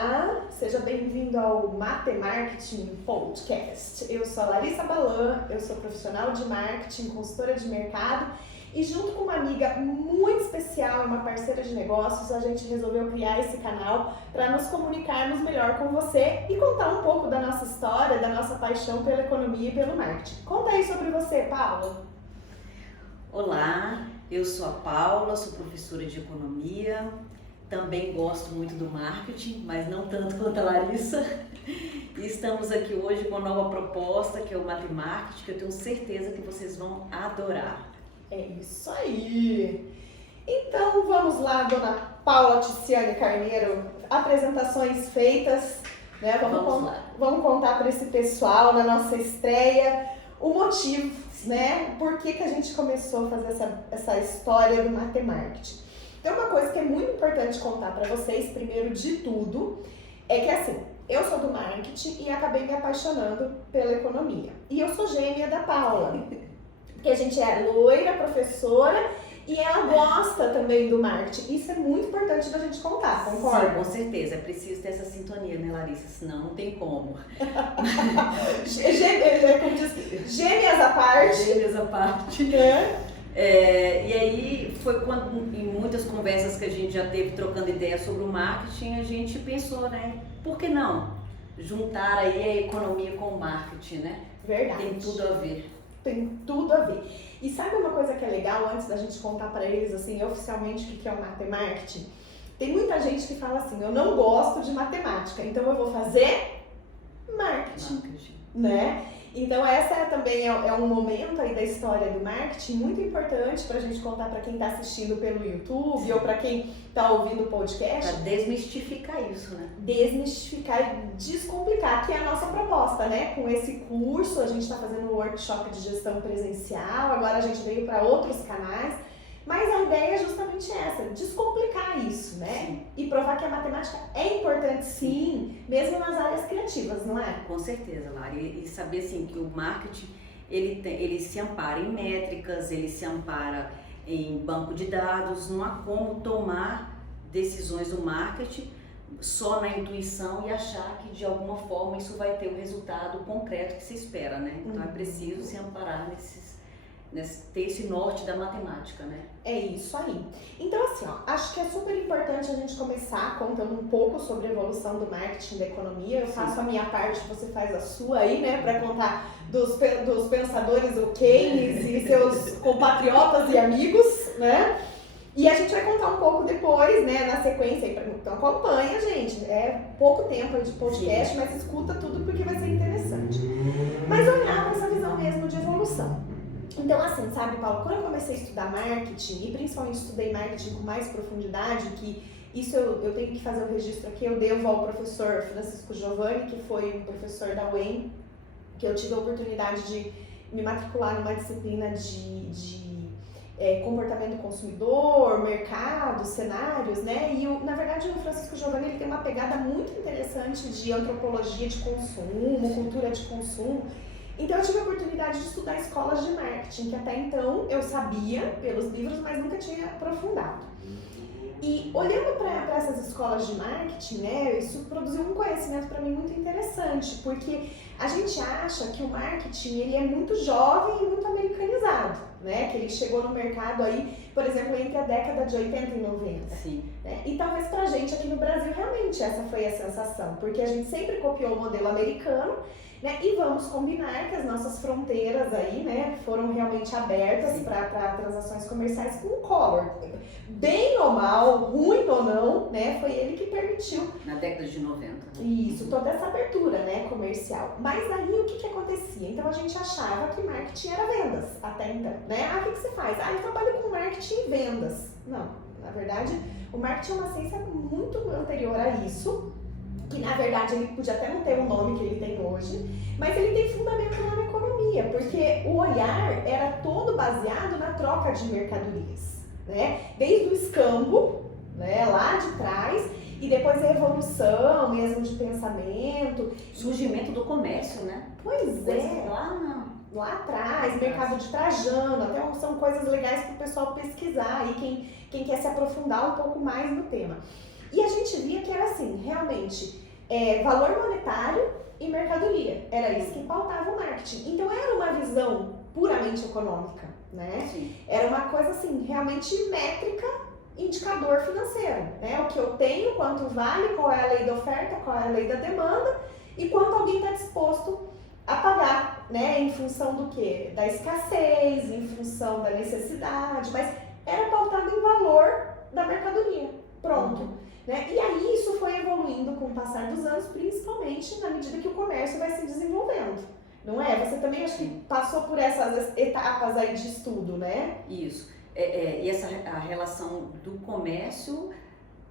Olá, seja bem-vindo ao Matemarketing Podcast. Eu sou a Larissa Balan, eu sou profissional de marketing, consultora de mercado e junto com uma amiga muito especial e uma parceira de negócios, a gente resolveu criar esse canal para nos comunicarmos melhor com você e contar um pouco da nossa história, da nossa paixão pela economia e pelo marketing. Conta aí sobre você, Paula. Olá, eu sou a Paula, sou professora de economia, também gosto muito do marketing, mas não tanto quanto a Larissa. E estamos aqui hoje com uma nova proposta, que é o Matemarketing, que eu tenho certeza que vocês vão adorar. É isso aí! Então vamos lá, dona Paula Ticiane Carneiro, apresentações feitas, né? Vamos contar para esse pessoal na nossa estreia o motivo, né? Por que a gente começou a fazer essa história do Matemarketing. Então, uma coisa que é muito importante contar para vocês, primeiro de tudo, é que assim, eu sou do marketing e acabei me apaixonando pela economia. E eu sou gêmea da Paula, porque a gente é loira, professora, e ela gosta também do marketing. Isso é muito importante da gente contar, concorda? Sim, com certeza. É preciso ter essa sintonia, né, Larissa? Senão não tem como. Gêmeas à parte. Gêmeas à parte. Né? E aí foi quando, em muitas conversas que a gente já teve trocando ideias sobre o marketing, a gente pensou, né? Por que não juntar aí a economia com o marketing, né? Verdade. Tem tudo a ver. Tem tudo a ver. E sabe uma coisa que é legal, antes da gente contar para eles, assim, oficialmente o que é o Matemarketing? Tem muita gente que fala assim, eu não gosto de matemática, então eu vou fazer marketing. Né? Então essa também é um momento aí da história do marketing muito importante pra gente contar para quem tá assistindo pelo YouTube. Sim. Ou para quem tá ouvindo o podcast. Pra desmistificar isso, né? Desmistificar e descomplicar, que é a nossa proposta, né? Com esse curso, a gente tá fazendo um workshop de gestão presencial, agora a gente veio para outros canais. Mas a ideia é justamente essa, descomplicar isso, né? Sim. E provar que a matemática é importante sim, mesmo nas áreas criativas, não é? Com certeza, Lari. E saber assim que o marketing, ele se ampara em métricas, ele se ampara em banco de dados, não há como tomar decisões do marketing só na intuição e achar que de alguma forma isso vai ter o resultado concreto que se espera, né? Então é preciso se amparar ter esse norte da matemática, né? É isso aí. Então assim, acho que é super importante a gente começar contando um pouco sobre a evolução do marketing da economia. Eu faço a minha parte, você faz a sua aí, né? Para contar dos pensadores, o Keynes e seus compatriotas e amigos, né? E a gente vai contar um pouco depois, né, na sequência. Então acompanha, gente. É pouco tempo de podcast, mas escuta tudo porque vai ser interessante. Mas olhar para essa visão mesmo de evolução. Então assim, sabe, Paulo, quando eu comecei a estudar marketing, e principalmente estudei marketing com mais profundidade, que isso eu tenho que fazer o registro aqui, eu devo ao professor Francisco Giovanni, que foi um professor da UEM, que eu tive a oportunidade de me matricular numa disciplina de comportamento do consumidor, mercado, cenários, né? E na verdade o Francisco Giovanni ele tem uma pegada muito interessante de antropologia de consumo, cultura de consumo. Então eu tive a oportunidade de estudar escolas de marketing, que até então eu sabia pelos livros, mas nunca tinha aprofundado. E olhando para essas escolas de marketing, né, isso produziu um conhecimento para mim muito interessante, porque a gente acha que o marketing ele é muito jovem e muito americanizado, né, que ele chegou no mercado aí, por exemplo, entre a década de 80 e 90. Sim. Né? E talvez pra gente aqui no Brasil realmente essa foi a sensação, porque a gente sempre copiou o modelo americano, né? E vamos combinar que as nossas fronteiras aí, né, foram realmente abertas para transações comerciais com o Collor. Bem ou mal, ruim ou não, né, foi ele que permitiu. Na década de 90. Isso, toda essa abertura, né, comercial. Mas aí o que acontecia? Então a gente achava que marketing era vendas até então, né? O que você faz? Eu trabalho com marketing e vendas. Não, na verdade, o marketing é uma ciência muito anterior a isso. Que na verdade ele podia até não ter o nome que ele tem hoje, mas ele tem fundamento lá na economia, porque o olhar era todo baseado na troca de mercadorias, né? Desde o escambo, né, lá de trás, e depois a evolução mesmo de pensamento. Surgimento do comércio, né? Pois é. Lá atrás, mercado de Trajano, até são coisas legais para o pessoal pesquisar e quem quer se aprofundar um pouco mais no tema. E a gente via que era assim, assim, realmente, valor monetário e mercadoria. Era isso que pautava o marketing. Então era uma visão puramente econômica, né? Sim. Era uma coisa assim, realmente métrica, indicador financeiro, né? O que eu tenho, quanto vale, qual é a lei da oferta, qual é a lei da demanda e quanto alguém está disposto a pagar, né? Em função do quê? Da escassez, em função da necessidade, mas era pautado em valor da mercadoria. Pronto. Né? E aí isso foi evoluindo com o passar dos anos, principalmente na medida que o comércio vai se desenvolvendo. Não é? Você também acho que passou por essas etapas aí de estudo, né? Isso. E essa a relação do comércio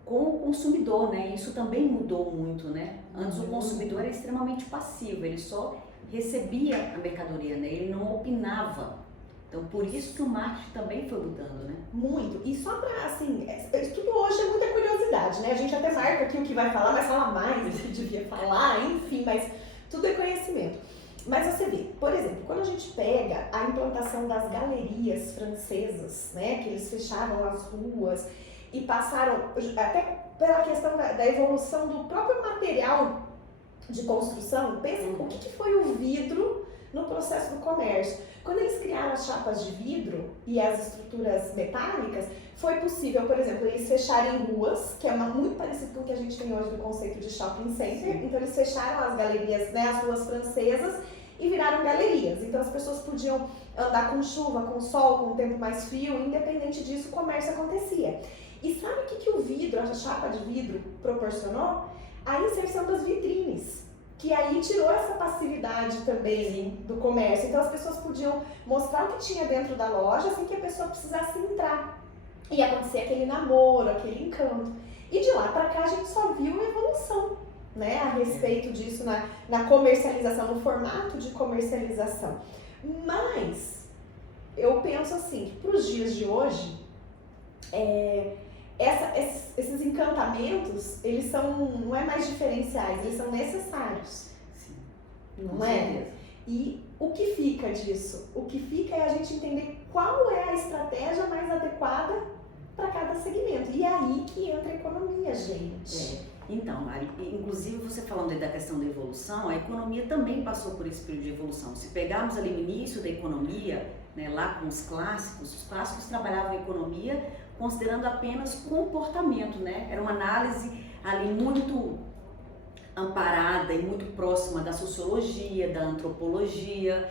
com o consumidor, né? Isso também mudou muito, né? Antes o consumidor era extremamente passivo, ele só recebia a mercadoria, né? Ele não opinava. Então, por isso que o marketing também foi mudando, né? Muito. E só pra, assim, tudo hoje é muita curiosidade, né? A gente até marca aqui o que vai falar, mas fala mais do que devia falar, enfim, mas tudo é conhecimento. Mas você vê, por exemplo, quando a gente pega a implantação das galerias francesas, né? Que eles fecharam as ruas e passaram, até pela questão da evolução do próprio material de construção, pensa o que foi o vidro no processo do comércio. Quando eles criaram as chapas de vidro e as estruturas metálicas, foi possível, por exemplo, eles fecharem ruas, que é muito parecido com o que a gente tem hoje do conceito de shopping center. Então eles fecharam as galerias, né, as ruas francesas e viraram galerias. Então as pessoas podiam andar com chuva, com sol, com um tempo mais frio, independente disso o comércio acontecia. E sabe o que o vidro, a chapa de vidro proporcionou? A inserção das vitrines, que aí tirou essa passividade também do comércio. Então as pessoas podiam mostrar o que tinha dentro da loja sem que a pessoa precisasse entrar. E acontecer aquele namoro, aquele encanto. E de lá pra cá a gente só viu uma evolução, né, a respeito disso na comercialização, no formato de comercialização. Mas eu penso assim, que pros dias de hoje, esses encantamentos, eles são, não é mais diferenciais, eles são necessários. Sim. Não é? E o que fica disso? O que fica é a gente entender qual é a estratégia mais adequada para cada segmento. E é aí que entra a economia, gente. Então, Mari, inclusive você falando aí da questão da evolução, a economia também passou por esse período de evolução. Se pegarmos ali no início da economia, né, lá com os clássicos trabalhavam a economia considerando apenas comportamento, né? Era uma análise ali muito amparada e muito próxima da sociologia, da antropologia.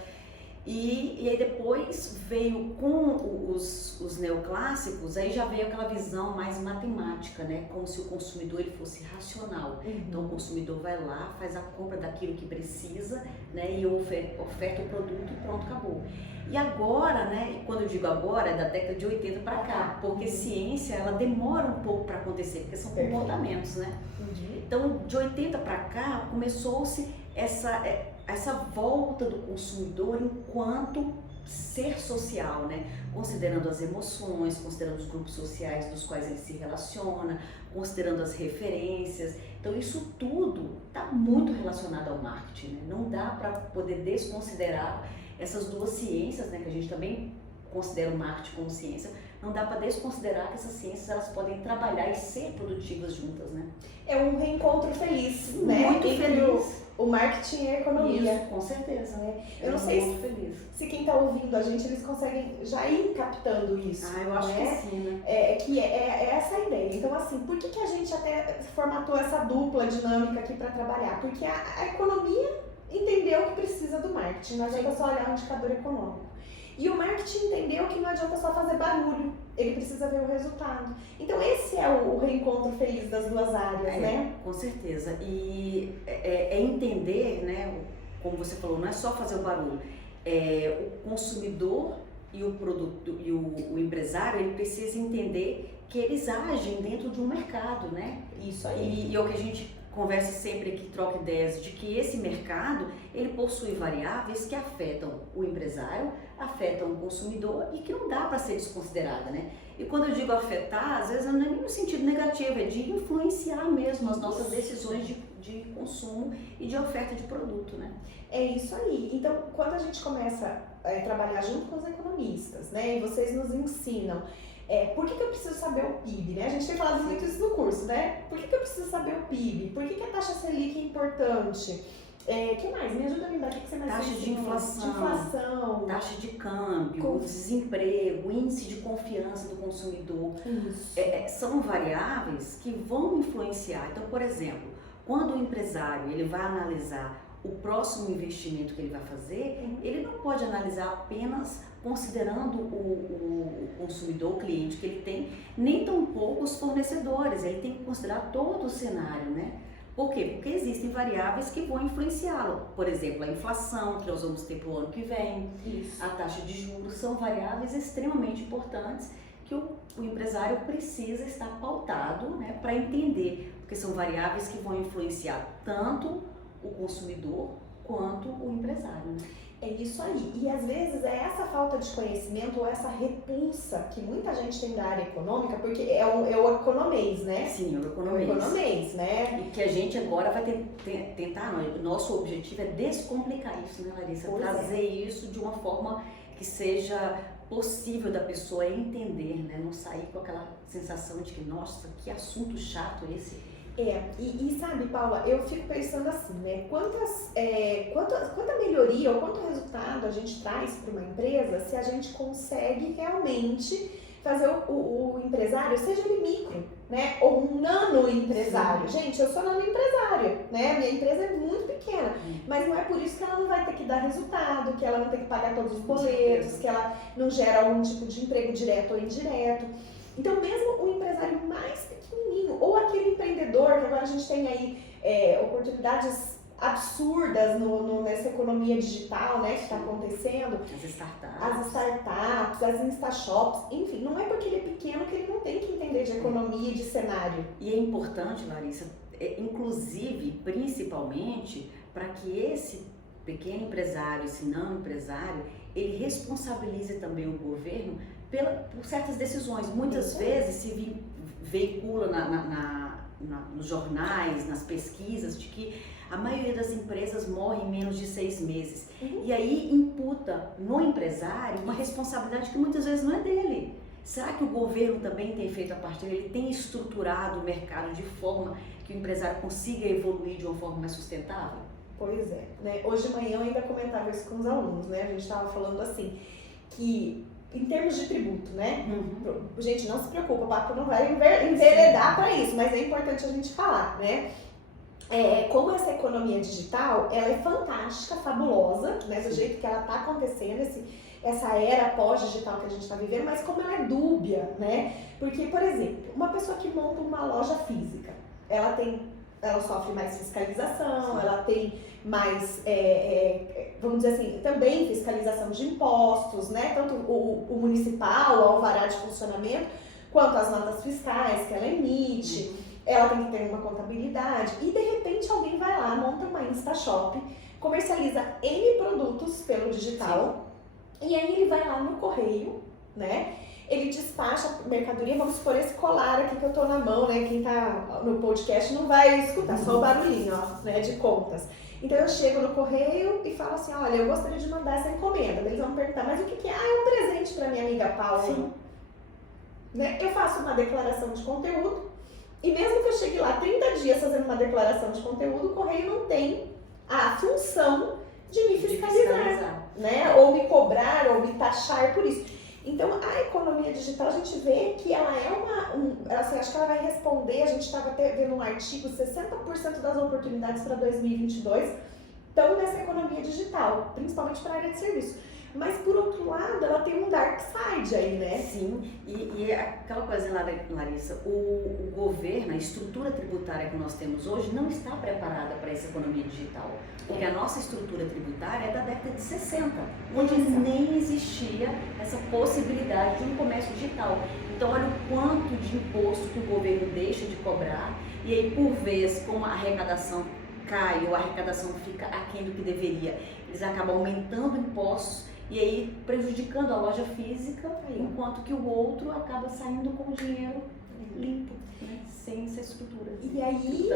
E aí depois veio com os neoclássicos, aí já veio aquela visão mais matemática, né? Como se o consumidor ele fosse racional. Então o consumidor vai lá, faz a compra daquilo que precisa, né? E oferta o produto e pronto, acabou. E agora, né? E quando eu digo agora, é da década de 80 para cá, porque ciência ela demora um pouco para acontecer, porque são comportamentos, né? Então de 80 para cá começou-se essa volta do consumidor enquanto ser social, né? Considerando as emoções, considerando os grupos sociais dos quais ele se relaciona, considerando as referências. Então isso tudo está muito relacionado ao marketing, né? Não dá para poder desconsiderar essas duas ciências, né? Que a gente também considera o marketing como ciência. Não dá para desconsiderar que essas ciências elas podem trabalhar e ser produtivas juntas, né? É um reencontro feliz, né? Muito feliz. O marketing e a economia. Isso, com certeza. Né? Eu não sei se quem está ouvindo a gente, eles conseguem já ir captando isso. Eu acho que sim, né? É essa a ideia. Então, assim, por que a gente até formatou essa dupla dinâmica aqui para trabalhar? Porque a economia entendeu que precisa do marketing, não adianta só olhar um indicador econômico. E o marketing entendeu que não adianta só fazer barulho, ele precisa ver o resultado. Então esse é o reencontro feliz das duas áreas, né? Com certeza. E é entender, né, como você falou, não é só fazer o barulho. O consumidor e o produto e o empresário, ele precisa entender que eles agem dentro de um mercado, né? Isso aí. E é o que a gente conversa sempre aqui, troca ideias, de que esse mercado, ele possui variáveis que afetam o empresário, afetam o consumidor e que não dá para ser desconsiderada, né? E quando eu digo afetar, às vezes não é nem no sentido negativo, é de influenciar mesmo as nossas decisões de consumo e de oferta de produto, né? É isso aí. Então, quando a gente começa a trabalhar junto com os economistas, né, e vocês nos ensinam Por que eu preciso saber o PIB, né? A gente tem falado muito isso no curso, né? Por que eu preciso saber o PIB? Por que a taxa Selic é importante? Que mais? Me ajuda a lembrar o que você mais Taxa de inflação, taxa de câmbio, desemprego, índice de confiança do consumidor. São variáveis que vão influenciar. Então, por exemplo, quando o empresário ele vai analisar o próximo investimento que ele vai fazer, ele não pode analisar apenas considerando o consumidor, o cliente que ele tem, nem tampouco os fornecedores. Ele tem que considerar todo o cenário, né? Por quê? Porque existem variáveis que vão influenciá-lo. Por exemplo, a inflação, que nós vamos ter para o ano que vem, a taxa de juros, são variáveis extremamente importantes que o empresário precisa estar pautado, né, para entender, porque são variáveis que vão influenciar tanto o consumidor quanto o empresário. Né? É isso aí. E às vezes é essa falta de conhecimento ou essa repulsa que muita gente tem da área econômica, porque é o economês, né? Sim, é o economês. O economês, né? E que a gente agora vai tentar, o nosso objetivo é descomplicar isso, né, Larissa? Trazer isso de uma forma que seja possível da pessoa entender, né? Não sair com aquela sensação de que, nossa, que assunto chato esse. E sabe, Paula, eu fico pensando assim, né? Quanta melhoria ou quanto resultado a gente traz para uma empresa se a gente consegue realmente fazer o empresário, seja ele micro, né? Ou um nano empresário. Sim. Gente, eu sou nano empresária, né? Minha empresa é muito pequena, mas não é por isso que ela não vai ter que dar resultado, que ela não tem que pagar todos os boletos, que ela não gera algum tipo de emprego direto ou indireto. Então, mesmo o empresário mais pequenininho, ou aquele empreendedor, que agora a gente tem aí oportunidades absurdas nessa economia digital, né, que está acontecendo. As startups, as instashops, enfim, não é porque ele é pequeno que ele não tem que entender de economia e de cenário. E é importante, Larissa, inclusive, principalmente, para que esse pequeno empresário, esse não empresário, ele responsabilize também o governo por certas decisões. Muitas vezes se veicula nos jornais, nas pesquisas, de que a maioria das empresas morre em menos de 6 meses. E aí imputa no empresário uma responsabilidade que muitas vezes não é dele. Será que o governo também tem feito a parte dele? Ele tem estruturado o mercado de forma que o empresário consiga evoluir de uma forma mais sustentável? Pois é, né? Hoje de manhã eu ainda comentava isso com os alunos, né? A gente estava falando assim, que em termos de tributo, né? Gente, não se preocupa, o papo não vai enveredar para isso, mas é importante a gente falar, né? Como essa economia digital, ela é fantástica, fabulosa, né? Do jeito que ela está acontecendo, essa era pós-digital que a gente está vivendo, mas como ela é dúbia, né? Porque, por exemplo, uma pessoa que monta uma loja física, ela sofre mais fiscalização, ela tem mais, vamos dizer assim, também fiscalização de impostos, né? Tanto o municipal, o alvará de funcionamento, quanto as notas fiscais que ela emite. Ela tem que ter uma contabilidade e, de repente, alguém vai lá, monta uma InstaShop, comercializa N produtos pelo digital. Sim. E aí ele vai lá no correio, né? Ele despacha mercadoria, vamos supor esse colar aqui que eu tô na mão, né? Quem tá no podcast não vai escutar, só o barulhinho, ó, né? De contas. Então eu chego no correio e falo assim, olha, eu gostaria de mandar essa encomenda. Eles vão perguntar, mas o que é? É um presente pra minha amiga Paula. Sim. Né? Eu faço uma declaração de conteúdo e mesmo que eu chegue lá 30 dias fazendo uma declaração de conteúdo, o correio não tem a função de me fiscalizar. Né? Ou me cobrar, ou me taxar por isso. Então, a economia digital, a gente vê que ela é acho que ela vai responder, a gente estava até vendo um artigo, 60% das oportunidades para 2022 estão nessa economia digital, principalmente para a área de serviço. Mas, por outro lado, ela tem um dark side aí, né? Sim, e aquela coisa, Larissa, o governo, a estrutura tributária que nós temos hoje não está preparada para essa economia digital. Porque a nossa estrutura tributária é da década de 60, onde nem existia essa possibilidade de um comércio digital. Então, olha o quanto de imposto que o governo deixa de cobrar, e aí, por vez, como a arrecadação cai ou a arrecadação fica aquém do que deveria, eles acabam aumentando impostos e aí prejudicando a loja física, enquanto que o outro acaba saindo com o dinheiro limpo, né? Sem essa estrutura. E aí,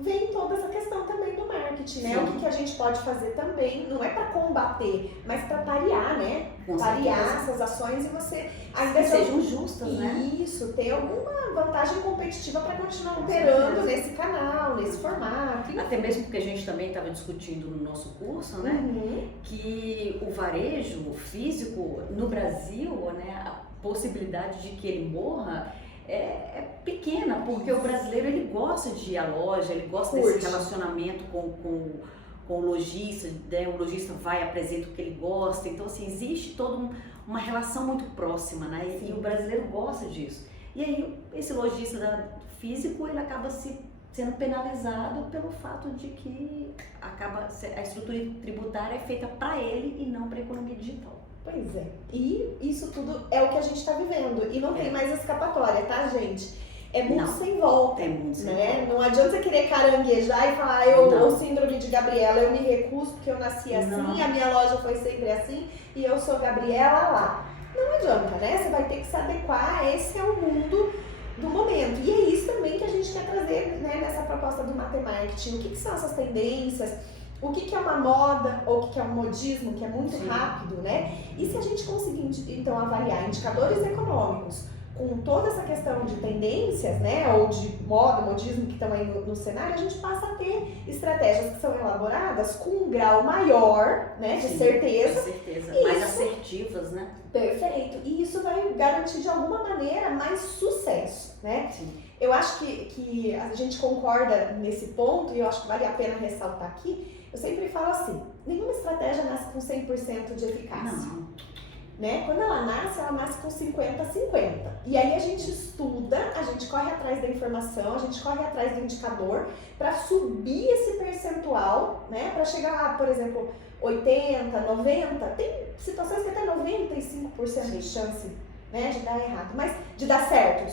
vem toda essa questão também do marketing, né? Sim. O que a gente pode fazer também, não é para combater, mas para parear, né? Com Parear certeza. essas ações e você Que sejam justas, né? Isso, ter alguma vantagem competitiva para continuar Com operando certeza. nesse canal, nesse formato. Até mesmo porque a gente também estava discutindo no nosso curso, né? Uhum. Que o varejo físico no Brasil, né? A possibilidade de que ele morra é pequena, porque o brasileiro ele gosta de ir à loja, ele gosta desse relacionamento com o lojista, né? O lojista vai, apresenta o que ele gosta, então assim, existe toda uma relação muito próxima, né? E o brasileiro gosta disso. E aí esse lojista físico, ele acaba sendo penalizado pelo fato de que a estrutura tributária é feita para ele e não para a economia digital. Pois é. E isso tudo é o que a gente está vivendo. E não tem mais escapatória, tá, gente? É mundo sem volta. É mundo sem volta. Não adianta você querer caranguejar e falar, o síndrome de Gabriela, eu me recuso porque eu nasci assim, a minha loja foi sempre assim e eu sou Gabriela lá. Não adianta, né? Você vai ter que se adequar, esse é o mundo do momento. E é isso também que a gente quer trazer, né, nessa proposta do Matemarketing. O que são essas tendências? O que é uma moda ou o que é um modismo, que é muito rápido, né? E se a gente conseguir, então, avaliar indicadores econômicos com toda essa questão de tendências, né, ou de moda, modismo que estão aí no cenário, a gente passa a ter estratégias que são elaboradas com um grau maior, né, de certeza. Com certeza, mais assertivas, né? Perfeito. E isso vai garantir de alguma maneira mais sucesso, né? Sim. Eu acho que a gente concorda nesse ponto e eu acho que vale a pena ressaltar aqui. Eu sempre falo assim, nenhuma estratégia nasce com 100% de eficácia. Não. Né? Quando ela nasce com 50-50. E aí a gente estuda, a gente corre atrás da informação, a gente corre atrás do indicador para subir esse percentual, né? Para chegar lá, por exemplo, 80, 90, tem situações que até 95% de chance, né, de dar errado, mas de dar certo,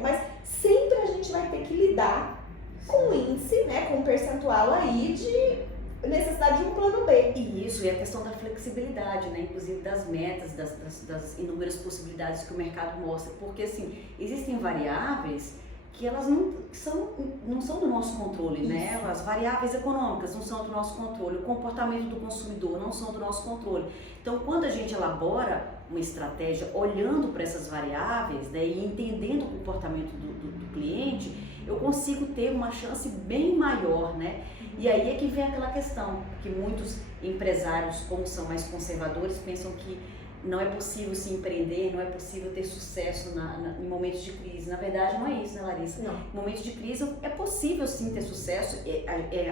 mas sempre a gente vai ter que lidar com um índice, né, com um percentual aí de necessidade de um plano B. Isso, e a questão da flexibilidade, né? Inclusive das metas, das inúmeras possibilidades que o mercado mostra, porque assim, existem variáveis que elas não são do nosso controle, né? As variáveis econômicas não são do nosso controle, o comportamento do consumidor não são do nosso controle. Então, quando a gente elabora uma estratégia olhando para essas variáveis, né, e entendendo o comportamento do cliente, eu consigo ter uma chance bem maior, né? E aí é que vem aquela questão, que muitos empresários, como são mais conservadores, pensam que não é possível se empreender, não é possível ter sucesso em momentos de crise. Na verdade, não é isso, né, Larissa? Não. Em momentos de crise é possível sim ter sucesso.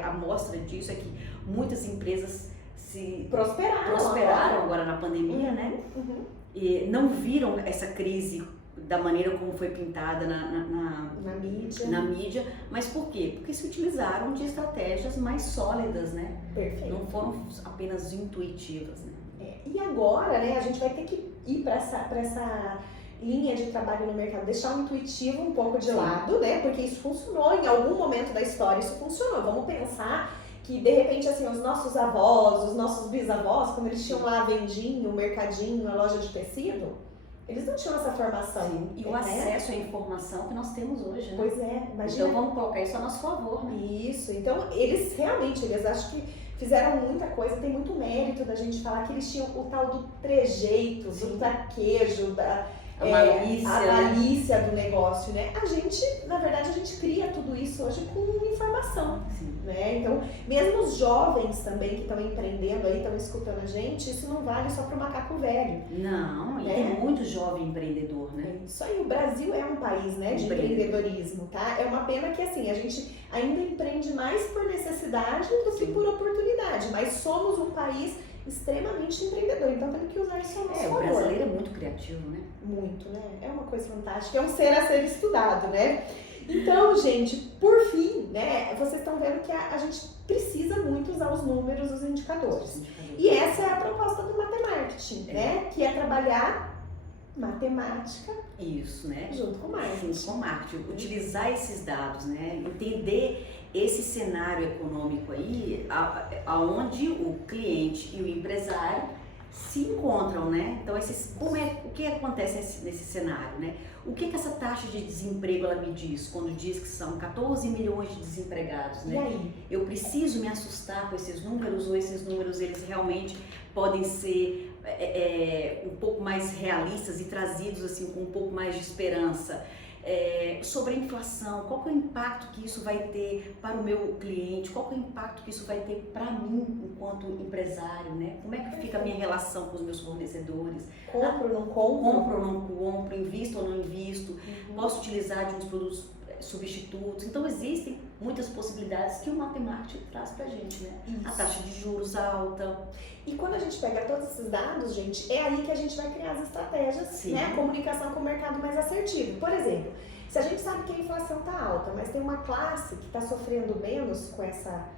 A amostra disso é que muitas empresas prosperaram agora na pandemia, né? E não viram essa crise da maneira como foi pintada na mídia. Mas por quê? Porque se utilizaram de estratégias mais sólidas, né? Perfeito. Não foram apenas intuitivas, né? E agora, né, a gente vai ter que ir para essa linha de trabalho no mercado, deixar o intuitivo um pouco de lado, né? Porque isso funcionou em algum momento da história, isso funcionou. Vamos pensar que, de repente, assim, os nossos avós, os nossos bisavós, quando eles tinham lá a vendinha, o mercadinho, a loja de tecido, eles não tinham essa formação. Sim. E o acesso à informação que nós temos hoje, né? Pois é, imagina. Então vamos colocar isso a nosso favor, né? Isso, então eles acho que fizeram muita coisa, tem muito mérito da gente falar que eles tinham o tal do trejeito, do traquejo, a malícia do negócio, né? Na verdade, a gente cria tudo isso hoje com informação, né? Então, mesmo os jovens também que estão empreendendo aí, estão escutando a gente, isso não vale só para o macaco velho. Não, né? E tem muito jovem empreendedor, né? Isso aí, o Brasil é um país, né, de empreendedorismo, tá? É uma pena que, assim, a gente ainda empreende mais por necessidade do que por oportunidade, mas somos um país extremamente empreendedor, então temos que usar isso ao nosso favor. O brasileiro é muito criativo, né? Muito, né? É uma coisa fantástica, é um ser a ser estudado, né? Então, gente, por fim, né, vocês estão vendo que a gente precisa muito usar os números, os indicadores. E essa é a proposta do Matemarketing, né? Que é trabalhar matemática. Isso, né? Junto com marketing. Junto com marketing. Utilizar esses dados, né? Entender esse cenário econômico aí, aonde o cliente e o empresário se encontram, né? Então, o que acontece nesse cenário, né? O que essa taxa de desemprego ela me diz quando diz que são 14 milhões de desempregados, né? E aí? Eu preciso me assustar com esses números ou esses números eles realmente podem ser um pouco mais realistas e trazidos assim com um pouco mais de esperança? Sobre a inflação, qual que é o impacto que isso vai ter para o meu cliente, qual que é o impacto que isso vai ter para mim enquanto empresário, né? Como é que fica a minha relação com os meus fornecedores? Compro ou não compro? Compro ou não compro, invisto ou não invisto, posso utilizar de uns produtos substitutos. Então existem muitas possibilidades que o Matemarketing traz pra gente, né? Isso. A taxa de juros alta. E quando a gente pega todos esses dados, gente, é aí que a gente vai criar as estratégias, Sim. né? A comunicação com o mercado mais assertivo. Por exemplo, se a gente sabe que a inflação está alta, mas tem uma classe que está sofrendo menos com essa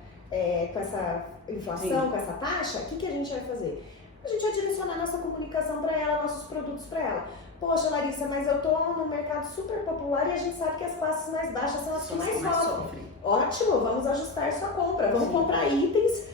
inflação, Sim. com essa taxa, o que a gente vai fazer? A gente vai direcionar nossa comunicação para ela, nossos produtos para ela. Poxa, Larissa, mas eu tô num mercado super popular e a gente sabe que as classes mais baixas são as que mais sofrem. Ótimo, vamos ajustar sua compra. Vamos comprar itens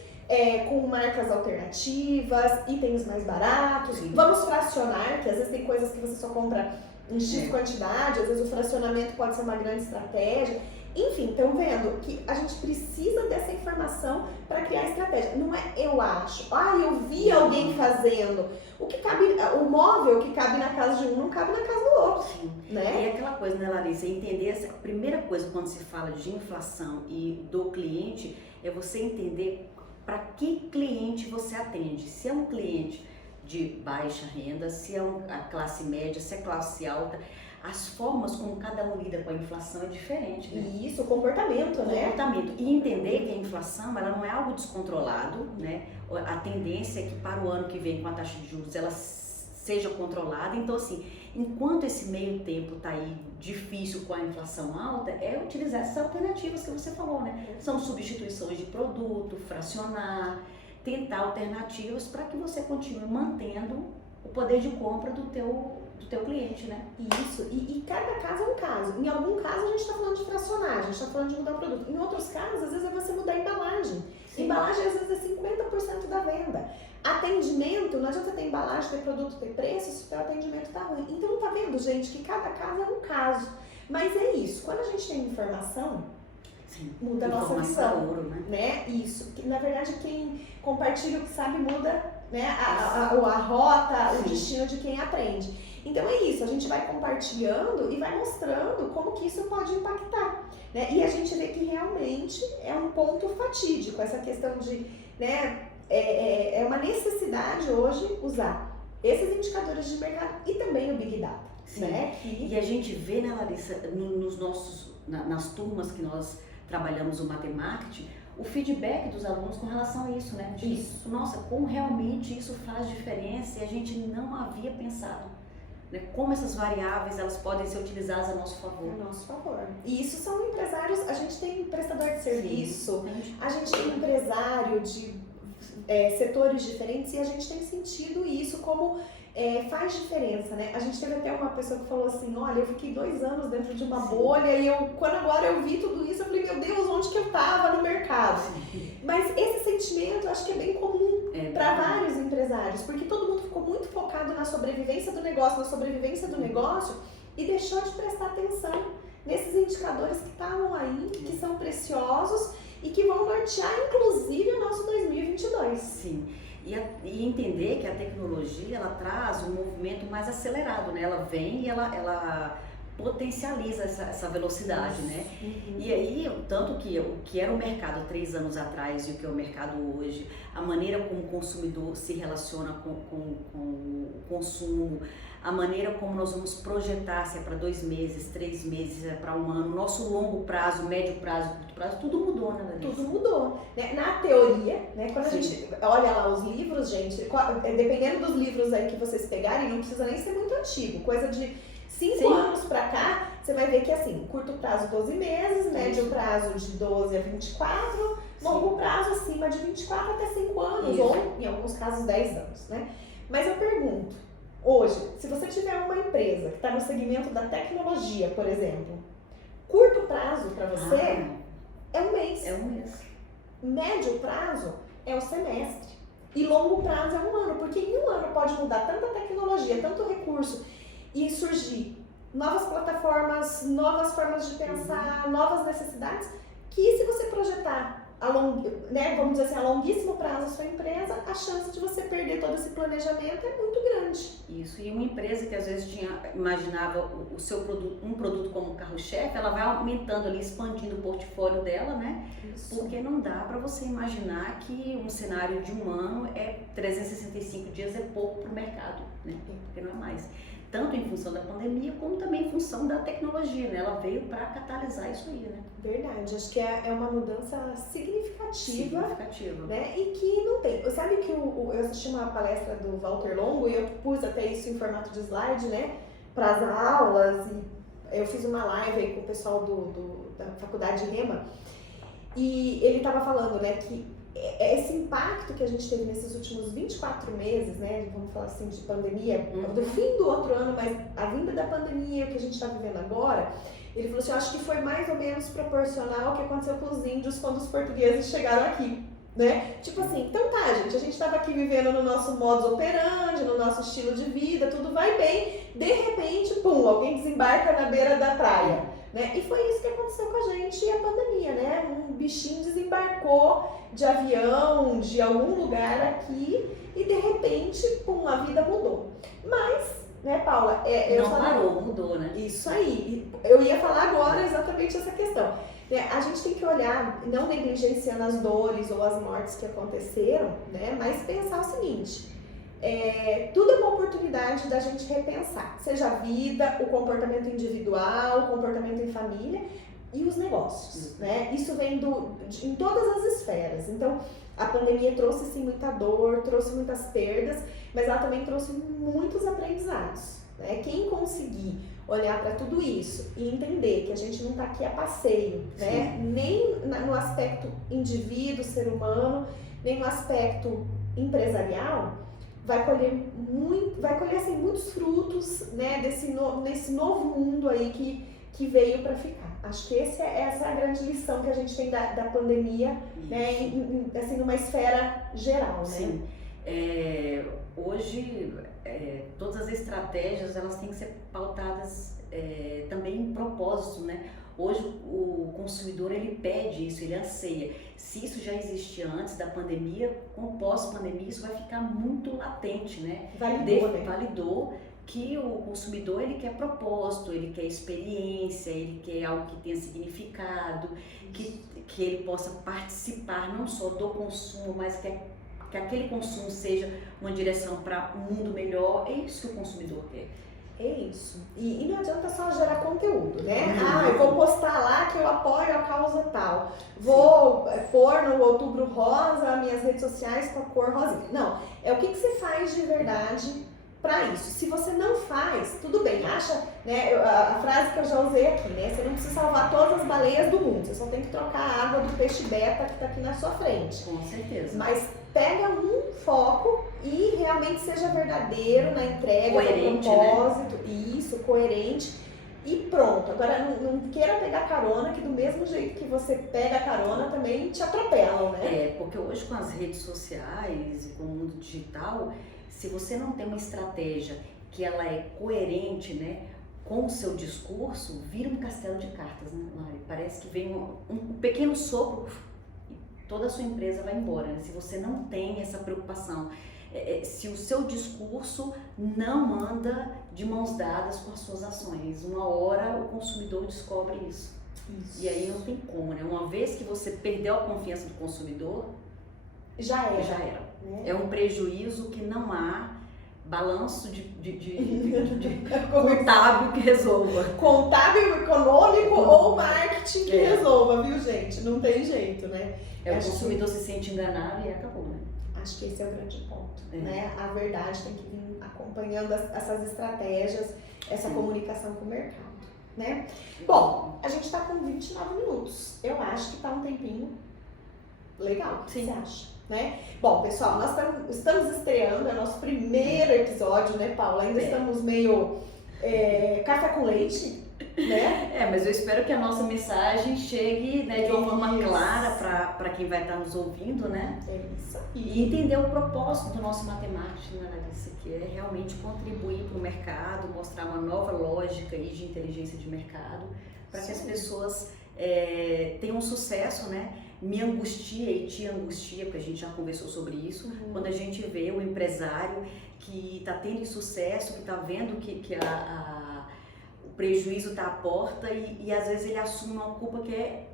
com marcas alternativas, itens mais baratos. Sim. Vamos fracionar, que às vezes tem coisas que você só compra em X quantidade, às vezes o fracionamento pode ser uma grande estratégia. Enfim, estão vendo que a gente precisa dessa informação para criar estratégia. Não é eu acho, eu vi alguém fazendo. O móvel que cabe na casa de um não cabe na casa do outro. Sim. Né? E aquela coisa, né, Larissa, entender a primeira coisa quando se fala de inflação e do cliente é você entender para que cliente você atende. Se é um cliente de baixa renda, se é a classe média, se é classe alta, as formas como cada um lida com a inflação é diferente, né? Isso, o comportamento, né? Comportamento. E entender que a inflação, ela não é algo descontrolado, né? A tendência é que para o ano que vem, com a taxa de juros, ela seja controlada. Então, assim, enquanto esse meio tempo está aí difícil com a inflação alta, é utilizar essas alternativas que você falou, né? São substituições de produto, fracionar, tentar alternativas para que você continue mantendo o poder de compra do teu cliente, né? Isso, e cada caso é um caso. Em algum caso a gente está falando de fracionar, a gente está falando de mudar o produto. Em outros casos, às vezes é você mudar a embalagem. Sim. Embalagem às vezes é 50% da venda. Atendimento, não adianta ter embalagem, ter produto, ter preço, se o teu atendimento tá ruim. Então tá vendo, gente, que cada caso é um caso. Mas é isso, quando a gente tem informação, Sim. muda a nossa visão. Ouro, né? Isso. Na verdade, quem compartilha o que sabe muda, né? a rota, Sim. O destino de quem aprende. Então é isso, a gente vai compartilhando e vai mostrando como que isso pode impactar, né? E a gente vê que realmente é um ponto fatídico, essa questão de, né, é uma necessidade hoje usar esses indicadores de mercado e também o Big Data, Sim. né? E a gente vê, né, Larissa, nas turmas que nós trabalhamos o Matemarketing, o feedback dos alunos com relação a isso, né? Isso. Nossa, como realmente isso faz diferença e a gente não havia pensado. Né? Como essas variáveis elas podem ser utilizadas a nosso favor. A nosso favor. E isso são empresários, a gente tem prestador de serviço, Sim. a gente tem empresário de setores diferentes e a gente tem sentido isso como faz diferença, né? A gente teve até uma pessoa que falou assim, olha, eu fiquei 2 anos dentro de uma bolha e quando agora eu vi tudo isso, eu falei, meu Deus, onde que eu tava no mercado? Sim. Mas esse sentimento eu acho que é bem comum para vários empresários, porque todo mundo ficou muito focado na sobrevivência do negócio, e deixou de prestar atenção nesses indicadores que estavam aí, que são preciosos e que vão nortear, inclusive, o nosso 2022. Sim. E entender que a tecnologia, ela traz um movimento mais acelerado, né? Ela vem e ela potencializa essa velocidade, né? Uhum. E aí, tanto que o que era o mercado 3 anos atrás e o que é o mercado hoje, a maneira como o consumidor se relaciona com o consumo, a maneira como nós vamos projetar, se é para 2 meses, 3 meses, se é para 1 ano, nosso longo prazo, médio prazo, curto prazo, tudo mudou, né, Larissa? Tudo mudou. Na teoria, né, quando Sim. a gente olha lá os livros, gente, dependendo dos livros aí que vocês pegarem, não precisa nem ser muito antigo, coisa de 5 anos pra cá, você vai ver que assim, curto prazo 12 meses, médio prazo de 12 a 24, longo prazo acima de 24 até 5 anos, Isso. ou em alguns casos 10 anos, né? Mas eu pergunto, hoje, se você tiver uma empresa que está no segmento da tecnologia, por exemplo, curto prazo para você é um mês. É um mês. Médio prazo é o semestre. E longo prazo é 1 ano, porque em 1 ano pode mudar tanta tecnologia, tanto recurso e surgir novas plataformas, novas formas de pensar, novas necessidades, que se você projetar vamos dizer assim, a longuíssimo prazo a sua empresa, a chance de você perder todo esse planejamento é muito grande. Isso, e uma empresa que às vezes imaginava o seu produto, um produto como carro-chefe, ela vai aumentando ali, expandindo o portfólio dela, né? Isso. Porque não dá para você imaginar que um cenário de 1 ano 365 dias é pouco para o mercado, né? Porque não é mais. Tanto em função da pandemia, como também em função da tecnologia, né? Ela veio para catalisar isso aí, né? Verdade, acho que é uma mudança significativa. Né? E que não tem. Sabe que eu assisti uma palestra do Walter Longo e eu pus até isso em formato de slide, né? Para as aulas, e eu fiz uma live aí com o pessoal da faculdade de Rema, e ele estava falando, né, que esse impacto que a gente teve nesses últimos 24 meses, né, vamos falar assim, de pandemia, do fim do outro ano, mas a vinda da pandemia, o que a gente está vivendo agora, ele falou assim, eu acho que foi mais ou menos proporcional ao que aconteceu com os índios quando os portugueses chegaram aqui, né? Tipo assim, então tá, gente, a gente estava aqui vivendo no nosso modus operandi, no nosso estilo de vida, tudo vai bem, de repente, pum, alguém desembarca na beira da praia, né? E foi isso que aconteceu com a gente e a pandemia, né? Um bichinho desembarcou de avião, de algum lugar aqui e de repente, pum, a vida mudou. Mas, né, Paula? Parou, mudou, né? Isso aí. Eu ia falar agora exatamente essa questão. A gente tem que olhar, não negligenciando as dores ou as mortes que aconteceram, né? Mas pensar o seguinte, tudo é uma oportunidade da gente repensar, seja a vida, o comportamento individual, o comportamento em família e os negócios, né? Isso vem em todas as esferas. Então, a pandemia trouxe sim muita dor, trouxe muitas perdas, mas ela também trouxe muitos aprendizados, né? Quem conseguir olhar para tudo isso e entender que a gente não está aqui a passeio, né? Nem no aspecto indivíduo, ser humano, nem no aspecto empresarial, vai colher assim, muitos frutos, né, desse novo mundo aí que veio para ficar. Acho que essa é a grande lição que a gente tem da pandemia, né, assim, numa esfera geral, né? Sim. Hoje, todas as estratégias, elas têm que ser pautadas também em propósito, né? Hoje o consumidor, ele pede isso, ele anseia. Se isso já existia antes da pandemia, com o pós-pandemia isso vai ficar muito latente, né? Validou que o consumidor, ele quer propósito, ele quer experiência, ele quer algo que tenha significado, que ele possa participar não só do consumo, mas que aquele consumo seja uma direção para um mundo melhor. É isso que o consumidor quer. É isso. E não adianta só gerar conteúdo, né? Eu vou postar lá que eu apoio a causa tal. Vou pôr no Outubro Rosa minhas redes sociais com a cor rosinha. Não, é o que você faz de verdade para isso. Se você não faz, tudo bem, acha, né? A frase que eu já usei aqui, né? Você não precisa salvar todas as baleias do mundo, você só tem que trocar a água do peixe beta que tá aqui na sua frente. Com certeza. Mas pega um foco e realmente seja verdadeiro na entrega, coerente, no propósito, né? Isso, coerente e pronto. Agora não queira pegar carona, que do mesmo jeito que você pega a carona também te atropelam, né? Porque hoje com as redes sociais e com o mundo digital, se você não tem uma estratégia que ela é coerente, né, com o seu discurso, vira um castelo de cartas, né, Mari? Parece que vem um pequeno sopro e toda a sua empresa vai embora, né? Se você não tem essa preocupação, se o seu discurso não anda de mãos dadas com as suas ações, uma hora o consumidor descobre isso. E aí não tem como, né? Uma vez que você perdeu a confiança do consumidor, já era. É um prejuízo que não há balanço de contábil que resolva. Contábil, econômico ou marketing que resolva, viu, gente? Não tem jeito, né? O consumidor se sente enganado e acabou, né? Acho que esse é o grande ponto, né? A verdade tem que vir acompanhando essas estratégias, essa comunicação com o mercado, né? Bom, a gente tá com 29 minutos. Eu acho que tá um tempinho legal. O que você acha? Né? Bom, pessoal, nós estamos estreando, é o nosso primeiro episódio, né, Paula? Ainda estamos meio café com leite, né? Mas eu espero que a nossa mensagem chegue, né, de uma forma clara para quem vai estar nos ouvindo, né? É isso aí. E entender o propósito do nosso Matemarketing, né, Larissa? Que é realmente contribuir para o mercado, mostrar uma nova lógica aí de inteligência de mercado, para que as pessoas tenham sucesso, né? Me angustia e te angustia, porque a gente já conversou sobre isso, quando a gente vê o empresário que está tendo sucesso, que está vendo que o prejuízo está à porta e às vezes ele assume uma culpa que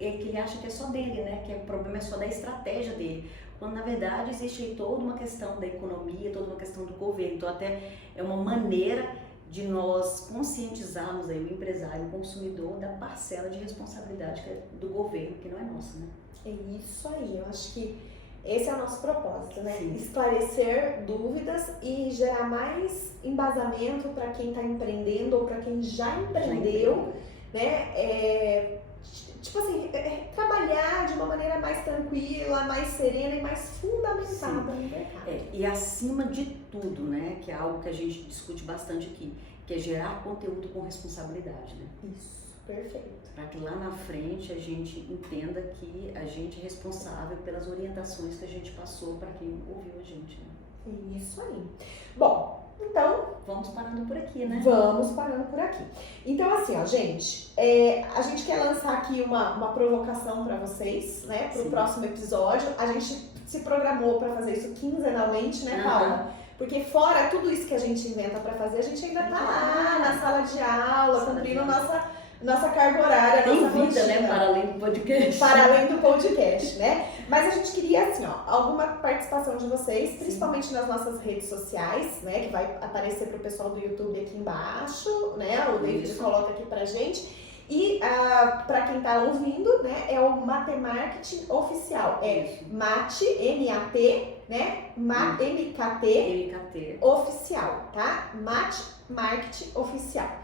ele acha que é só dele, né? Que o problema é só da estratégia dele. Quando na verdade existe aí toda uma questão da economia, toda uma questão do governo. Então até é uma maneira de nós conscientizarmos aí o empresário, o consumidor da parcela de responsabilidade que é do governo, que não é nossa, né? É isso aí, eu acho que esse é o nosso propósito, né? Sim. Esclarecer dúvidas e gerar mais embasamento para quem está empreendendo ou para quem já empreendeu, né? Tipo assim, trabalhar de uma maneira mais tranquila, mais serena e mais fundamentada no mercado. E acima de tudo, né, que é algo que a gente discute bastante aqui, que é gerar conteúdo com responsabilidade, né? Isso, perfeito. Para que lá na frente a gente entenda que a gente é responsável pelas orientações que a gente passou para quem ouviu a gente, né? Isso aí. Bom, então, vamos parando por aqui, né? Vamos parando por aqui. Então, assim, ó, gente, a gente quer lançar aqui uma provocação para vocês, né, pro próximo episódio. A gente se programou para fazer isso quinzenalmente, né, Paula? Porque fora tudo isso que a gente inventa para fazer, a gente ainda tá lá na sala de aula, cumprindo nossa carga horária, tem nossa vida, rotina, né, para além do podcast. Para além do podcast, né? Mas a gente queria, assim, ó, alguma participação de vocês, principalmente nas nossas redes sociais, né? Que vai aparecer pro pessoal do YouTube aqui embaixo, né? O David coloca aqui pra gente. E para quem tá ouvindo, né? É o Matemarketing Oficial. É Mate, M-A-T, né? M-K-T Oficial, tá? Matemarketing Oficial.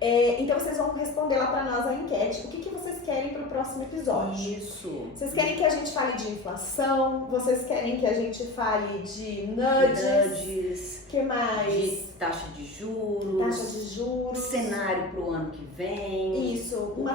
Então vocês vão responder lá pra nós a enquete. O que vocês querem pro próximo episódio? Isso. Vocês querem que a gente fale de inflação? Vocês querem que a gente fale de nudges? Que mais? De taxa de juros. Cenário pro ano que vem. Isso. Uma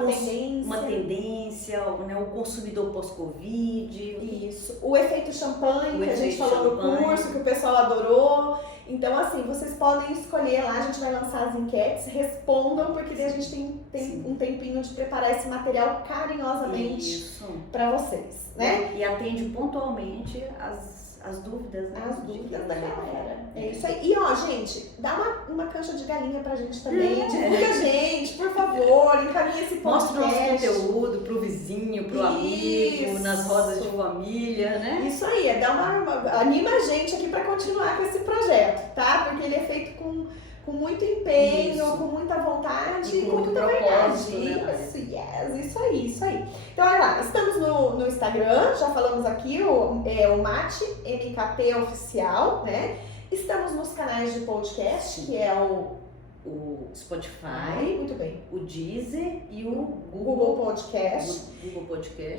tendência. Né, o consumidor pós-Covid. Isso. O efeito champanhe, que a gente falou no curso, que o pessoal adorou. Então, assim, vocês podem escolher lá, a gente vai lançar as enquetes, respondam, porque daí a gente tem um tempinho de preparar esse material carinhosamente para vocês, né? E atende pontualmente as dúvidas, né? As dúvidas da galera. É isso aí. E ó, gente, dá uma cancha de galinha pra gente também. Divulga a gente, por favor, encaminha esse podcast. Mostra o nosso conteúdo pro vizinho, pro amigo, nas rodas de família, né? Isso aí, anima a gente aqui pra continuar com esse projeto, tá? Porque ele é feito com muito empenho, com muita vontade e com muita verdade. Né? Isso aí. Então, olha lá, estamos no Instagram, já falamos aqui, o Mate, MKT Oficial, né? Estamos nos canais de podcast, que é o Spotify, muito bem, o Deezer e o Google Podcast.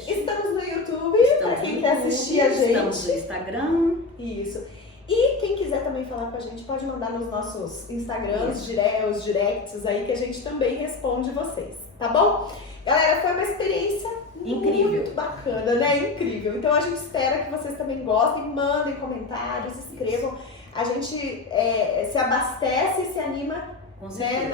Estamos no YouTube, para quem quer assistir a gente. Estamos no Instagram. Isso. E quem quiser também falar com a gente, pode mandar nos nossos Instagrams, os directs aí, que a gente também responde vocês, tá bom? Galera, foi uma experiência incrível, muito bacana, né? Incrível. Então a gente espera que vocês também gostem, mandem comentários, escrevam. A gente se abastece e se anima, né,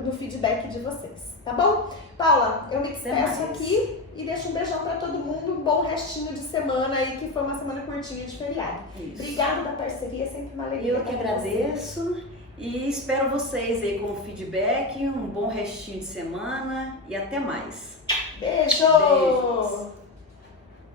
no feedback de vocês, tá bom? Paula, eu me despeço aqui. E deixo um beijão pra todo mundo, um bom restinho de semana aí, que foi uma semana curtinha de feriado. Obrigada da parceria, sempre uma alegria. Eu que agradeço e espero vocês aí com o feedback, um bom restinho de semana e até mais. Beijos!